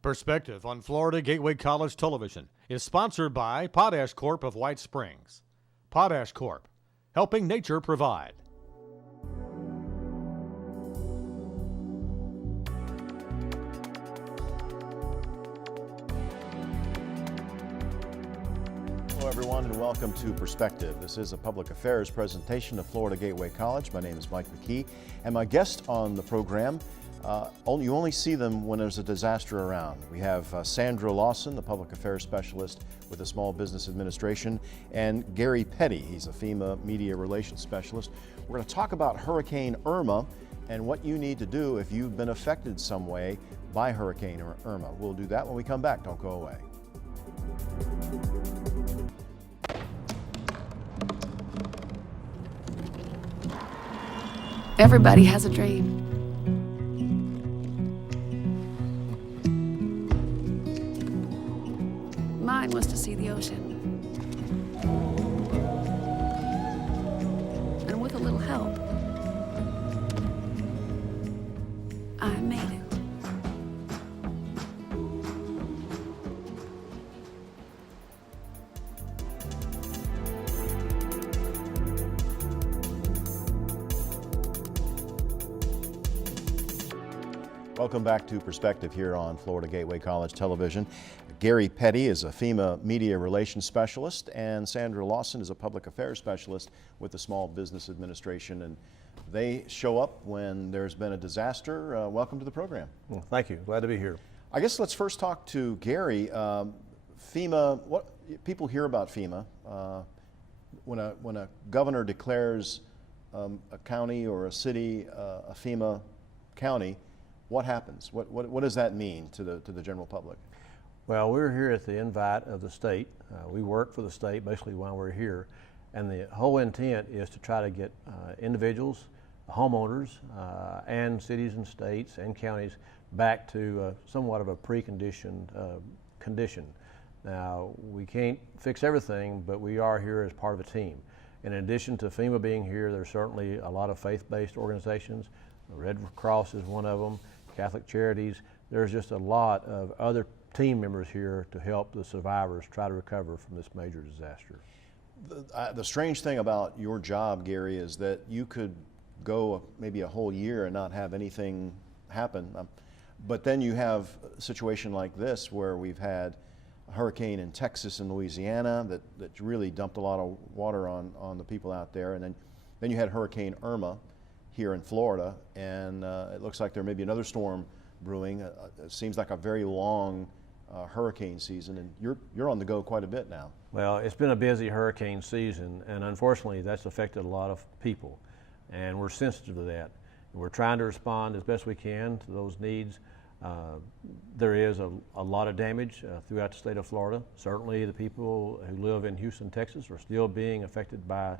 Perspective on Florida Gateway College Television is sponsored by Potash Corp of White Springs. Potash Corp, helping nature provide. Hello everyone and welcome to Perspective. This is a public affairs presentation of Florida Gateway College. My name is Mike McKee and my guest on the program, you only see them when there's a disaster around. We have Sandra Lawson, the public affairs specialist with the Small Business Administration, and Gary Petty, he's a FEMA media relations specialist. We're going to talk about Hurricane Irma and what you need to do if you've been affected some way by Hurricane Irma. We'll do that when we come back. Don't go away. Everybody has a dream. Mine was to see the ocean. And with a little help, I made it. Welcome back to Perspective here on Florida Gateway College Television. Gary Petty is a FEMA media relations specialist, and Sandra Lawson is a public affairs specialist with the Small Business Administration. And they show up when there's been a disaster. Welcome to the program. Well, thank you. Glad to be here. I guess let's first talk to Gary. FEMA, what people hear about FEMA, when a governor declares a county or a city a FEMA county, what happens? What does that mean to the general public? Well, we're here at the invite of the state. We work for the state basically while we're here, and the whole intent is to try to get individuals, homeowners, and cities and states and counties back to somewhat of a preconditioned condition. Now, we can't fix everything, but we are here as part of a team. In addition to FEMA being here, there's certainly a lot of faith-based organizations. The Red Cross is one of them, Catholic Charities. There's just a lot of other team members here to help the survivors try to recover from this major disaster. The strange thing about your job, Gary, is that you could go maybe a whole year and not have anything happen. But then you have a situation like this where we've had a hurricane in Texas and Louisiana that really dumped a lot of water on the people out there. And then you had Hurricane Irma here in Florida, and it looks like there may be another storm brewing. It seems like a very long hurricane season, and you're on the go quite a bit now. Well, it's been a busy hurricane season, and unfortunately that's affected a lot of people, and we're sensitive to that. We're trying to respond as best we can to those needs. There is a lot of damage throughout the state of Florida. Certainly the people who live in Houston, Texas are still being affected by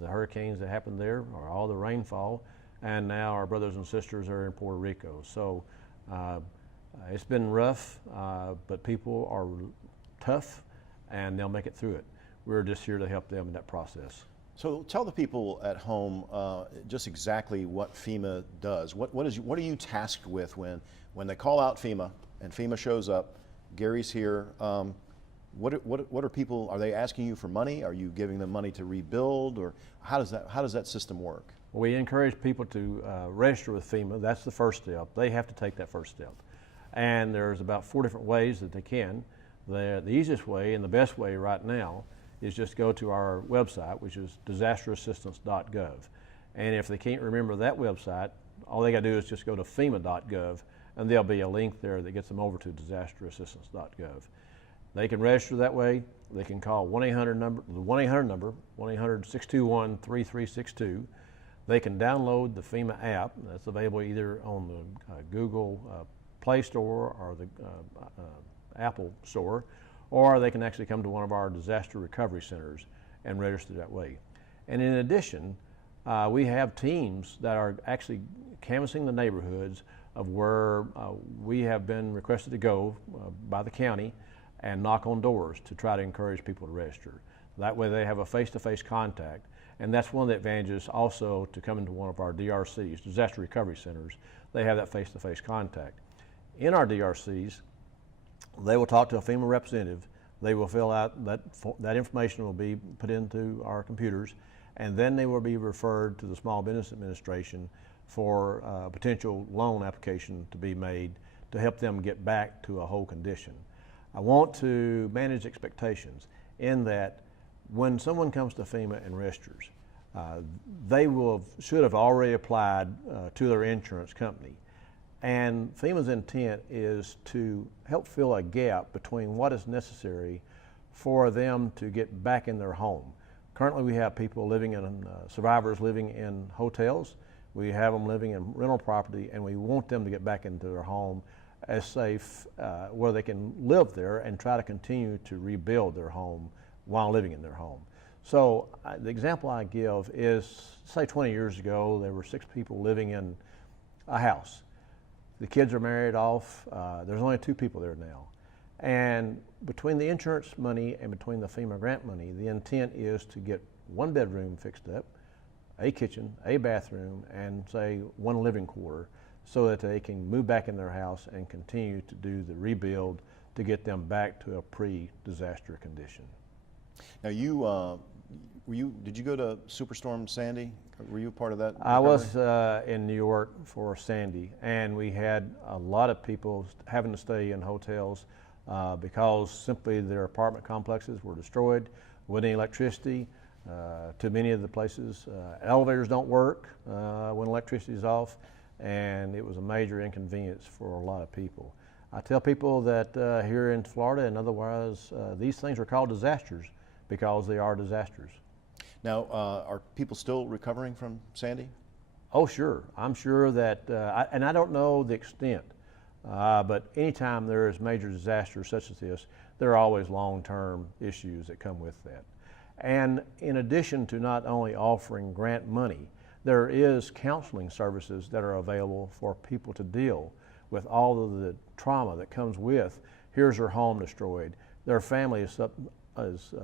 the hurricanes that happened there, or all the rainfall, and now our brothers and sisters are in Puerto Rico. So it's been rough, but people are tough and they'll make it through it. We're just here to help them in that process. So tell the people at home just exactly what FEMA does. What are you tasked with when they call out FEMA and FEMA shows up? Gary's here. What are people? Are they asking you for money? Are you giving them money to rebuild, or how does that system work? We encourage people to register with FEMA. That's the first step. They have to take that first step. And there's about 4 different ways that they can. The easiest way and the best way right now is just go to our website, which is disasterassistance.gov. And if they can't remember that website, all they got to do is just go to FEMA.gov, and there'll be a link there that gets them over to disasterassistance.gov. They can register that way. They can call the 1-800 number, 1-800-621-3362. They can download the FEMA app. That's available either on the Google Play Store or the Apple Store, or they can actually come to one of our disaster recovery centers and register that way. And in addition, we have teams that are actually canvassing the neighborhoods of where we have been requested to go by the county and knock on doors to try to encourage people to register. That way they have a face-to-face contact, and that's one of the advantages also to coming to one of our DRCs, disaster recovery centers. They have that face-to-face contact. In our DRCs, They will talk to a FEMA representative. They will fill out that information will be put into our computers, and then they will be referred to the Small Business Administration for a potential loan application to be made to help them get back to a whole condition. I want to manage expectations in that when someone comes to FEMA and registers, they should have already applied to their insurance company. And FEMA's intent is to help fill a gap between what is necessary for them to get back in their home. Currently we have people living in, survivors living in hotels, we have them living in rental property, and we want them to get back into their home as safe, where they can live there and try to continue to rebuild their home while living in their home. So the example I give is, say 20 years ago, there were 6 people living in a house. The kids are married off, there's only 2 people there now. And between the insurance money and between the FEMA grant money, the intent is to get 1 bedroom fixed up, a kitchen, a bathroom, and say 1 living quarter, so that they can move back in their house and continue to do the rebuild to get them back to a pre-disaster condition. Now did you go to Superstorm Sandy? Were you a part of that recovery? I was in New York for Sandy, and we had a lot of people having to stay in hotels because simply their apartment complexes were destroyed, without any electricity. To many of the places, elevators don't work when electricity is off, and it was a major inconvenience for a lot of people. I tell people that here in Florida and otherwise, these things are called disasters because they are disasters. Now, are people still recovering from Sandy? Oh, sure. I'm sure that, and I don't know the extent, but anytime there is major disasters such as this, there are always long-term issues that come with that. And in addition to not only offering grant money, there is counseling services that are available for people to deal with all of the trauma that comes with, here's their home destroyed, their family is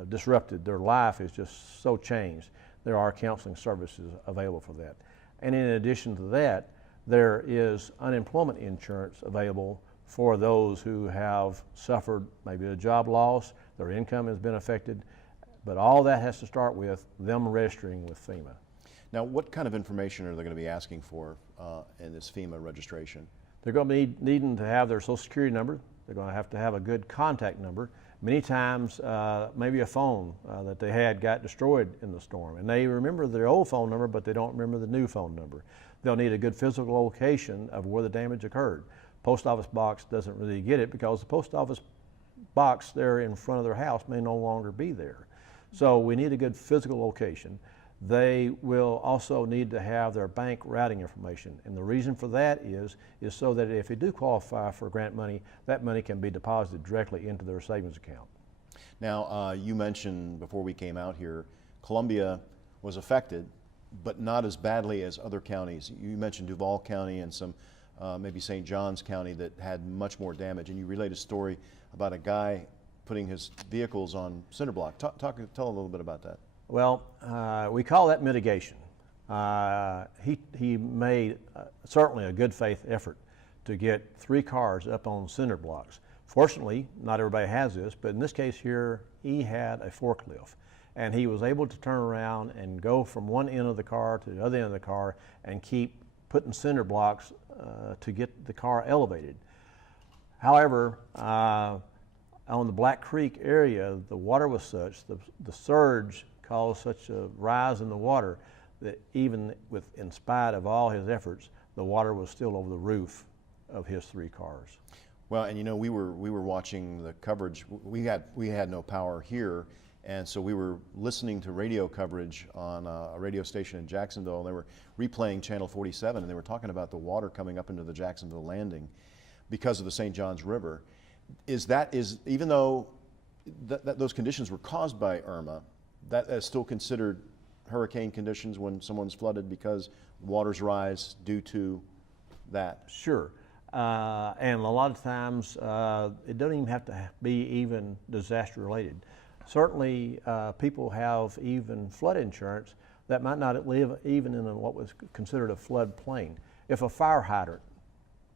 disrupted, their life is just so changed. There are counseling services available for that. And in addition to that, there is unemployment insurance available for those who have suffered maybe a job loss, their income has been affected, but all that has to start with them registering with FEMA. Now, what kind of information are they going to be asking for in this FEMA registration? They're going to be needing to have their Social Security number. They're going to have a good contact number. Many times, maybe a phone that they had got destroyed in the storm, and they remember their old phone number, but they don't remember the new phone number. They'll need a good physical location of where the damage occurred. Post office box doesn't really get it because the post office box there in front of their house may no longer be there. So we need a good physical location. They will also need to have their bank routing information, and the reason for that is so that if they do qualify for grant money, that money can be deposited directly into their savings account. Now, you mentioned before we came out here, Columbia was affected, but not as badly as other counties. You mentioned Duval County and some maybe St. Johns County that had much more damage, and you relayed a story about a guy putting his vehicles on cinder block. Tell a little bit about that. Well, we call that mitigation. He made certainly a good faith effort to get 3 cars up on cinder blocks. Fortunately, not everybody has this, but in this case here, he had a forklift, and he was able to turn around and go from one end of the car to the other end of the car and keep putting cinder blocks to get the car elevated. However, on the Black Creek area, the water was such, the surge caused such a rise in the water that even in spite of all his efforts, the water was still over the roof of his 3 cars. Well, and you know, we were watching the coverage. We had no power here, and so we were listening to radio coverage on a radio station in Jacksonville, and they were replaying Channel 47, and they were talking about the water coming up into the Jacksonville landing because of the St. Johns River. Even though those conditions were caused by Irma, that is still considered hurricane conditions when someone's flooded because waters rise due to that? Sure. And a lot of times it doesn't even have to be even disaster related. Certainly people have even flood insurance that might not live even in what was considered a flood plain. If a fire hydrant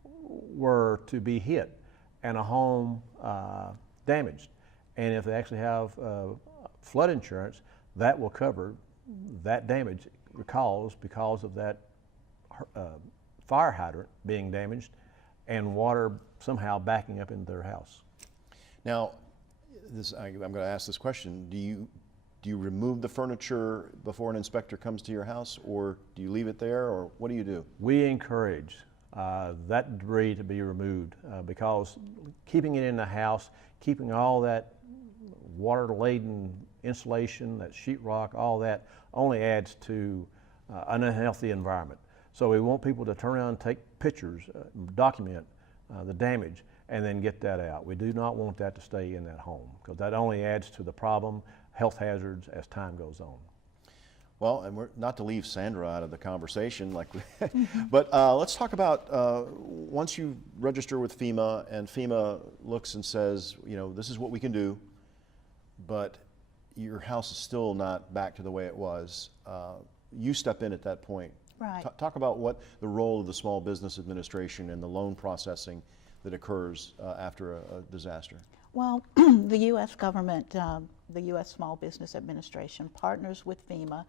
were to be hit and a home damaged. And if they actually have flood insurance, that will cover that damage caused because of that fire hydrant being damaged and water somehow backing up into their house. Now, I'm going to ask this question. Do you remove the furniture before an inspector comes to your house, or do you leave it there, or what do you do? We encourage that debris to be removed because keeping it in the house, keeping all that water-laden insulation, that sheetrock, all that only adds to an unhealthy environment. So we want people to turn around and take pictures, document the damage, and then get that out. We do not want that to stay in that home because that only adds to the problem, health hazards as time goes on. Well, and we're not to leave Sandra out of the conversation, but let's talk about once you register with FEMA and FEMA looks and says, you know, this is what we can do, but your house is still not back to the way it was. You step in at that point. Right. Talk about what the role of the Small Business Administration and the loan processing that occurs after a disaster. Well, the U.S. government, the U.S. Small Business Administration partners with FEMA.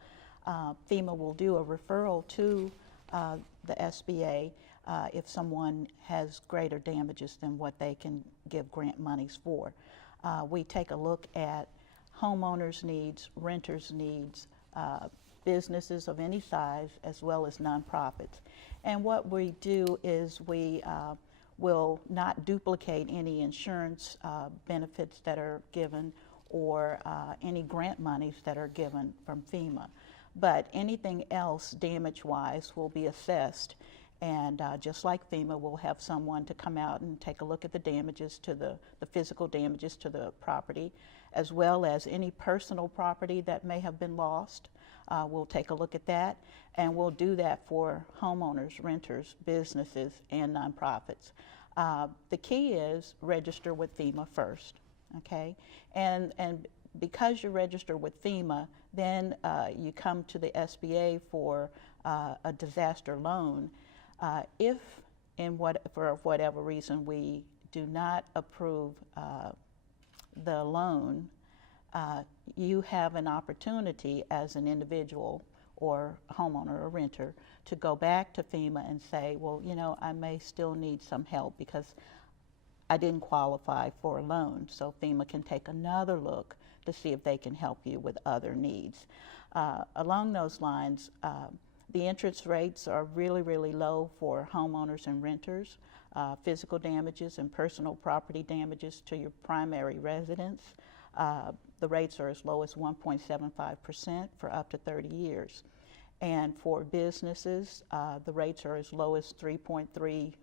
FEMA will do a referral to the SBA if someone has greater damages than what they can give grant monies for. We take a look at homeowners' needs, renters' needs, businesses of any size, as well as nonprofits. And what we do is we will not duplicate any insurance benefits that are given or any grant monies that are given from FEMA. But anything else damage-wise will be assessed, and just like FEMA, we'll have someone to come out and take a look at the damages to the physical damages to the property, as well as any personal property that may have been lost. We'll take a look at that, and we'll do that for homeowners, renters, businesses, and nonprofits. The key is register with FEMA first, okay? And because you register with FEMA, then you come to the SBA for a disaster loan. If, for whatever reason, we do not approve the loan, you have an opportunity as an individual or homeowner or renter to go back to FEMA and say, well, you know, I may still need some help because I didn't qualify for a loan. So FEMA can take another look to see if they can help you with other needs. Along those lines, the interest rates are really, really low for homeowners and renters. Physical damages and personal property damages to your primary residence. The rates are as low as 1.75% for up to 30 years. And for businesses, the rates are as low as 3.35%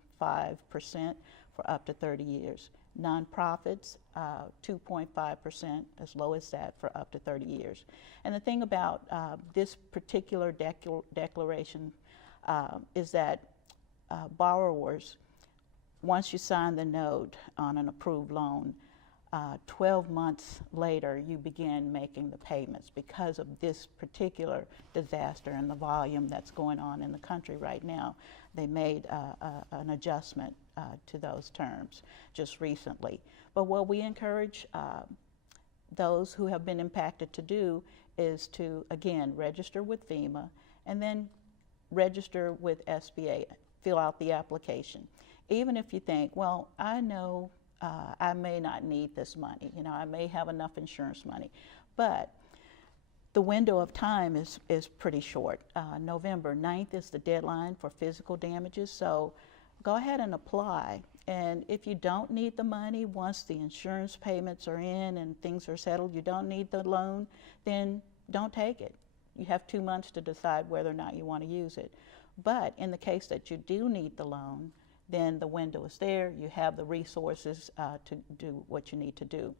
for up to 30 years. Nonprofits, 2.5%, as low as that for up to 30 years. And the thing about this particular declaration is that borrowers, once you sign the note on an approved loan, 12 months later, you begin making the payments because of this particular disaster and the volume that's going on in the country right now. They made an adjustment to those terms just recently. But what we encourage those who have been impacted to do is to, again, register with FEMA and then register with SBA, fill out the application. Even if you think, well, I know I may not need this money, you know, I may have enough insurance money, but the window of time is pretty short. November 9th is the deadline for physical damages, so go ahead and apply. And if you don't need the money, once the insurance payments are in and things are settled, you don't need the loan, then don't take it. You have 2 months to decide whether or not you want to use it. But in the case that you do need the loan, then the window is there. You have the resources to do what you need to do.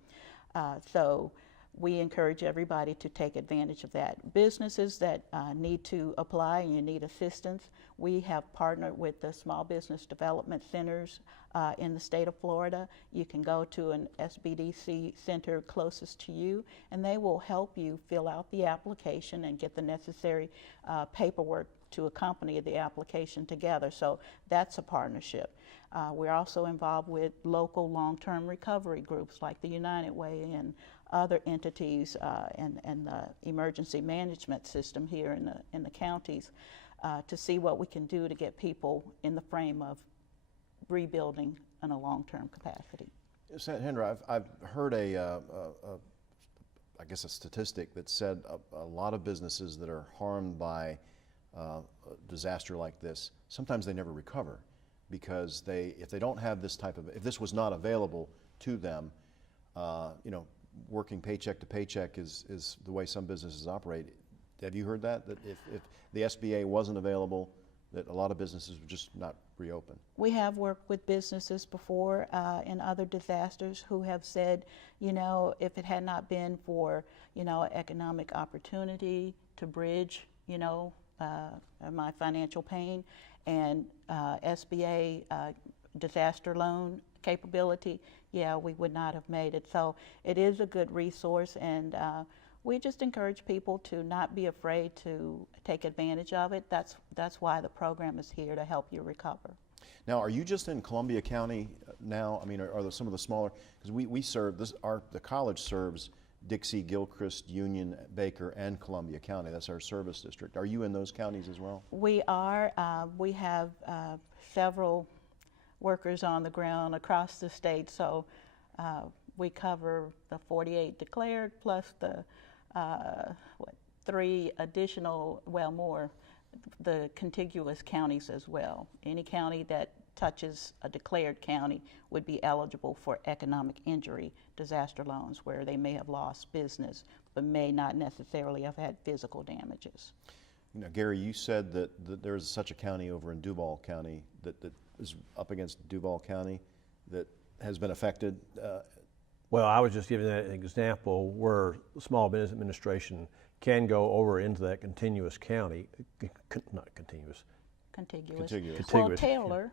So we encourage everybody to take advantage of that. Businesses that need to apply and you need assistance, we have partnered with the Small Business Development Centers in the state of Florida. You can go to an SBDC center closest to you, and they will help you fill out the application and get the necessary paperwork to accompany the application together. So that's a partnership. We're also involved with local long-term recovery groups like the United Way and other entities and the emergency management system here in the counties to see what we can do to get people in the frame of rebuilding in a long-term capacity. Hendra, I've heard I guess a statistic that said a lot of businesses that are harmed by a disaster like this, sometimes they never recover because if they don't have this type of, if this was not available to them, you know, working paycheck to paycheck is the way some businesses operate. Have you heard that? That if the SBA wasn't available, that a lot of businesses would just not reopen? We have worked with businesses before in other disasters who have said, you know, if it had not been for, you know, economic opportunity to bridge, you know, my financial pain and SBA disaster loan capability, yeah, we would not have made it. So it is a good resource, and we just encourage people to not be afraid to take advantage of it. That's why the program is here, to help you recover. Now, are you just in Columbia County now? I mean, are there some of the smaller, because we serve, the college serves Dixie, Gilchrist, Union, Baker, and Columbia County. That's our service district. Are you in those counties as well? We are. We have several workers on the ground across the state, so we cover the 48 declared plus the 3 additional, well, more, the contiguous counties as well. Any county that touches a declared county would be eligible for economic injury disaster loans, where they may have lost business but may not necessarily have had physical damages. You know, Gary, you said that there's such a county over in Duval County that is up against Duval County that has been affected. Well, I was just giving that an example where the Small Business Administration can go over into that continuous county, not continuous. Contiguous. Contiguous. Well, Taylor,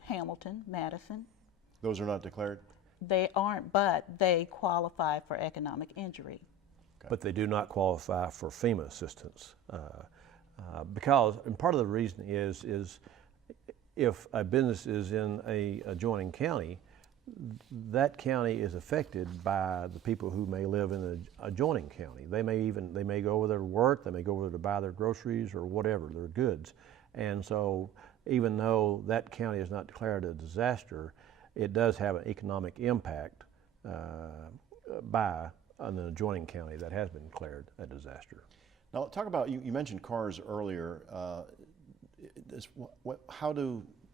Hamilton, Madison, Those are not declared? they aren't, but they qualify for economic injury. But they do not qualify for FEMA assistance because, and part of the reason is if a business is in a adjoining county, that county is affected by the people who may live in the adjoining county. They may go over there to work, they may go over there to buy their groceries or whatever, their goods. And so even though that county is not declared a disaster, it does have an economic impact by an adjoining county that has been declared a disaster. Now, talk about, you mentioned cars earlier.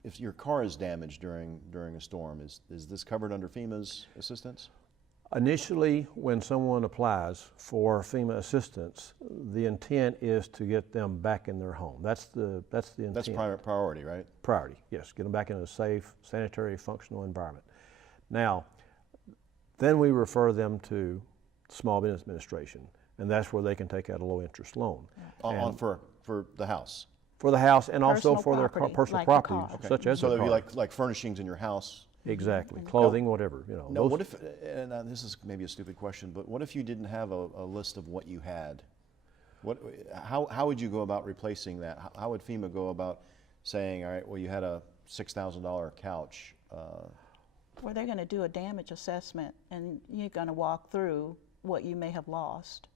If your car is damaged during a storm, is this covered under FEMA's assistance? Initially, when someone applies for FEMA assistance, the intent is to get them back in their home. That's the intent. That's priority, right? Priority, yes. Get them back in a safe, sanitary, functional environment. Now, then we refer them to Small Business Administration, and that's where they can take out a low-interest loan. For the house? For the house, and also Personal for their property, personal like a property, car. such as So their there'd be car. like furnishings in your house? Exactly, clothing, whatever, you know. No, those- what if, and this is maybe a stupid question, but what if you didn't have a list of what you had? How would you go about replacing that? How would FEMA go about saying, all right, well, you had a $6,000 couch? Well, they're going to do a damage assessment, and you're going to walk through what you may have lost.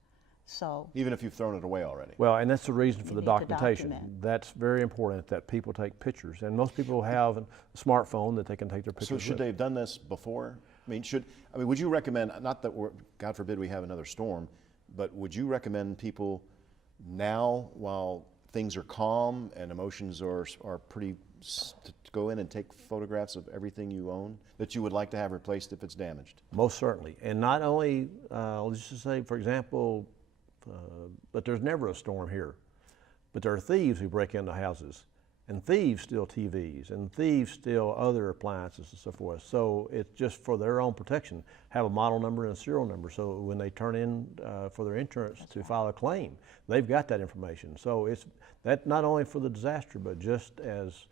So Even if you've thrown it away already? Well, and that's the reason for You the need to documentation. document. That's very important that people take pictures, and most people have a smartphone that they can take their pictures So should with. they have done this before? Would you recommend, not that God forbid we have another storm, but would you recommend people now, while things are calm and emotions are pretty, to go in and take photographs of everything you own that you would like to have replaced if it's damaged? Most certainly, and not only, let's just say, for example, but there's never a storm here, but there are thieves who break into houses, and thieves steal TVs, and thieves steal other appliances and so forth. So it's just for their own protection, have a model number and a serial number, so when they turn in for their insurance to file a claim, they've got that information. So it's that not only for the disaster, but just as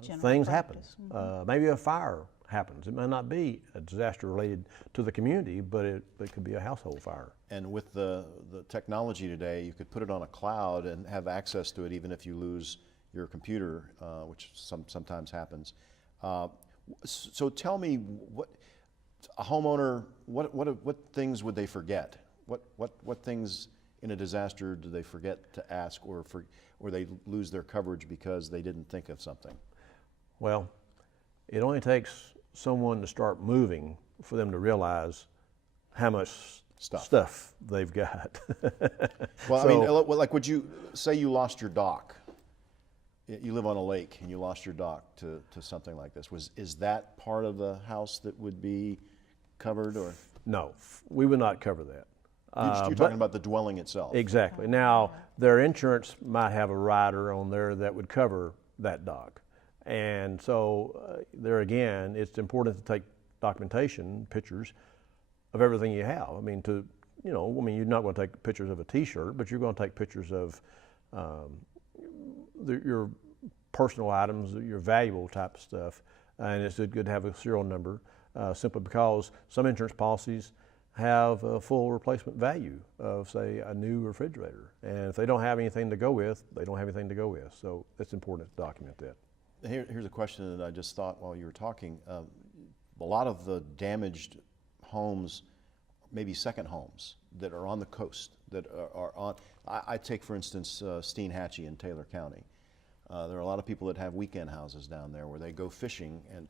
General things happen. practice. Maybe a fire happens. It may not be a disaster related to the community, but it could be a household fire. And with the technology today, you could put it on a cloud and have access to it even if you lose your computer, which sometimes happens. So tell me, what a homeowner, what things would they forget? What things in a disaster do they forget to ask, or they lose their coverage because they didn't think of something? Well, it only takes someone to start moving for them to realize how much stuff they've got. Well, I mean, like, would you say you lost your dock? You live on a lake and you lost your dock to something like this. Is that part of the house that would be covered, or? No, we would not cover that. You're talking about the dwelling itself. Exactly. Now, their insurance might have a rider on there that would cover that dock. And so there again, it's important to take documentation, pictures of everything you have. I mean, you're not going to take pictures of a T-shirt, but you're going to take pictures of your personal items, your valuable type of stuff. And it's good to have a serial number, simply because some insurance policies have a full replacement value of, say, a new refrigerator. And if they don't have anything to go with, they don't have anything to go with. So it's important to document that. Here's a question that I just thought while you were talking. A lot of the damaged homes, maybe second homes, that are on the coast, that are on, I take, for instance, Steinhatchee in Taylor County. There are a lot of people that have weekend houses down there where they go fishing, and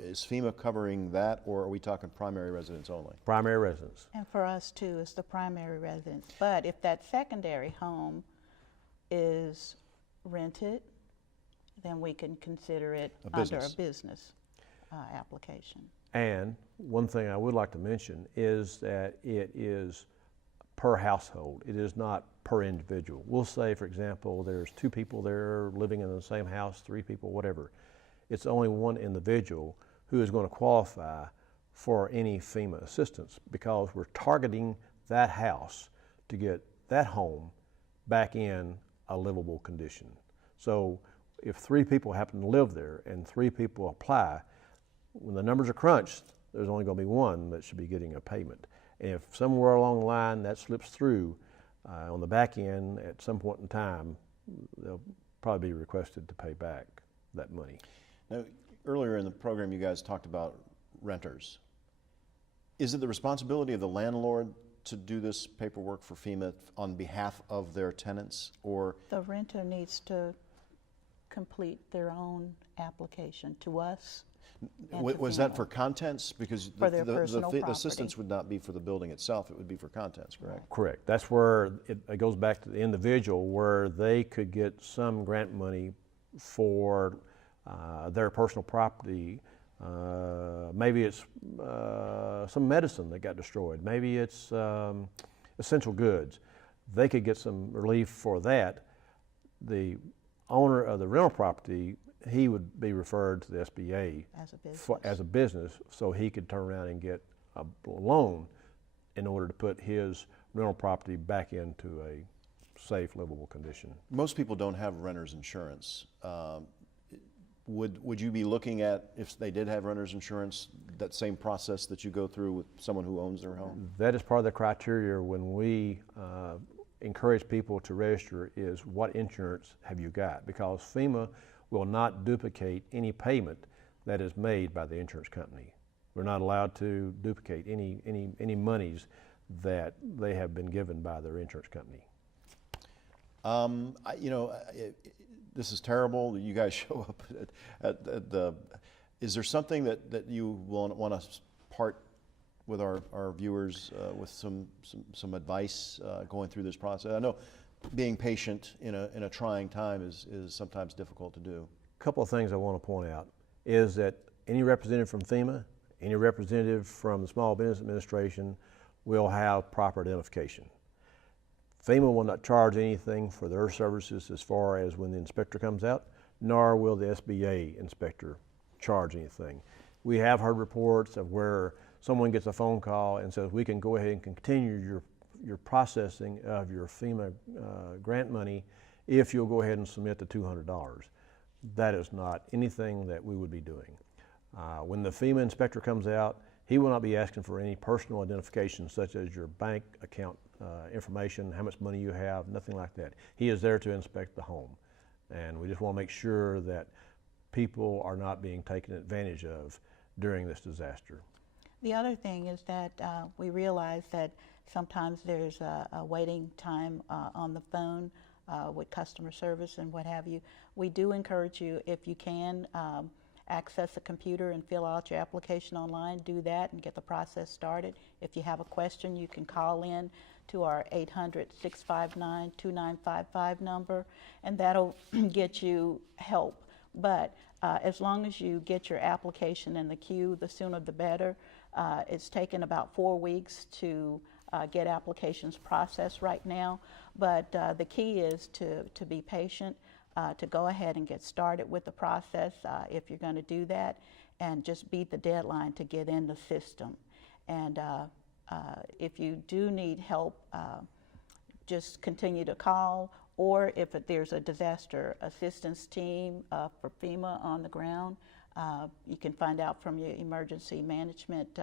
is FEMA covering that, or are we talking primary residence only? Primary residence. And for us too, it's the primary residence. But if that secondary home is rented, then we can consider it under a business application. And one thing I would like to mention is that it is per household. It is not per individual. We'll say, for example, there's 2 people there living in the same house, 3 people, whatever. It's only one individual who is going to qualify for any FEMA assistance, because we're targeting that house to get that home back in a livable condition. So if 3 people happen to live there and 3 people apply, when the numbers are crunched, there's only going to be one that should be getting a payment. And if somewhere along the line that slips through on the back end at some point in time, they'll probably be requested to pay back that money. Now, earlier in the program, you guys talked about renters. Is it the responsibility of the landlord to do this paperwork for FEMA on behalf of their tenants, or? The renter needs to complete their own application to us. Was that for contents? Because the assistance would not be for the building itself, it would be for contents, correct? Correct. That's where it goes back to the individual, where they could get some grant money for their personal property. Maybe it's some medicine that got destroyed. Maybe it's essential goods. They could get some relief for that. The owner of the rental property, he would be referred to the SBA as a business, so he could turn around and get a loan in order to put his rental property back into a safe, livable condition. Most people don't have renter's insurance. Would you be looking at, if they did have renter's insurance, that same process that you go through with someone who owns their home? That is part of the criteria when we encourage people to register, is what insurance have you got? Because FEMA will not duplicate any payment that is made by the insurance company. We're not allowed to duplicate any monies that they have been given by their insurance company. This is terrible that you guys show up at the. Is there something that you want to part with our viewers with some advice going through this process? I know being patient in a trying time is sometimes difficult to do. A couple of things I want to point out is that any representative from FEMA, any representative from the Small Business Administration will have proper identification. FEMA will not charge anything for their services as far as when the inspector comes out, nor will the SBA inspector charge anything. We have heard reports of where someone gets a phone call and says, we can go ahead and continue your processing of your FEMA grant money if you'll go ahead and submit the $200. That is not anything that we would be doing. When the FEMA inspector comes out, he will not be asking for any personal identification such as your bank account information, how much money you have, nothing like that. He is there to inspect the home. And we just want to make sure that people are not being taken advantage of during this disaster. The other thing is that we realize that sometimes there's a waiting time on the phone with customer service and what have you. We do encourage you, if you can, access a computer and fill out your application online, do that and get the process started. If you have a question, you can call in to our 800-659-2955 number, and that'll get you help. But as long as you get your application in the queue, the sooner the better. It's taken about 4 weeks to get applications processed right now, but the key is to be patient, to go ahead and get started with the process if you're going to do that, and just beat the deadline to get in the system. And if you do need help, just continue to call, or if there's a disaster assistance team for FEMA on the ground, you can find out from your emergency management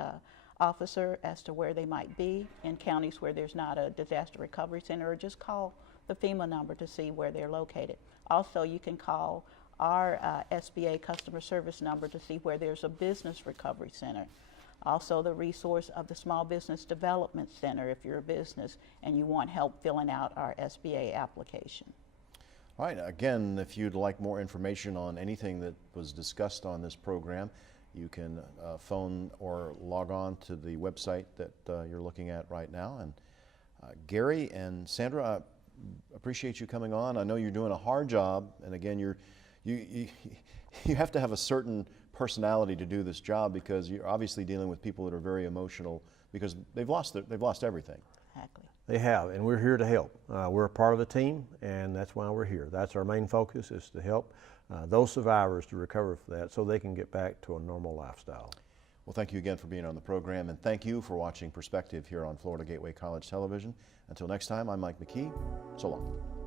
officer as to where they might be in counties where there's not a disaster recovery center, or just call the FEMA number to see where they're located. Also, you can call our SBA customer service number to see where there's a business recovery center. Also, the resource of the Small Business Development Center if you're a business and you want help filling out our SBA application. All right, again, if you'd like more information on anything that was discussed on this program, you can phone or log on to the website that you're looking at right now. And Gary and Sandra, I appreciate you coming on. I know you're doing a hard job, and again, you have to have a certain personality to do this job, because you're obviously dealing with people that are very emotional because they've lost everything. Exactly. They have, and we're here to help. We're a part of the team, and that's why we're here. That's our main focus, is to help those survivors to recover from that so they can get back to a normal lifestyle. Well, thank you again for being on the program, and thank you for watching Perspective here on Florida Gateway College Television. Until next time, I'm Mike McKee. So long.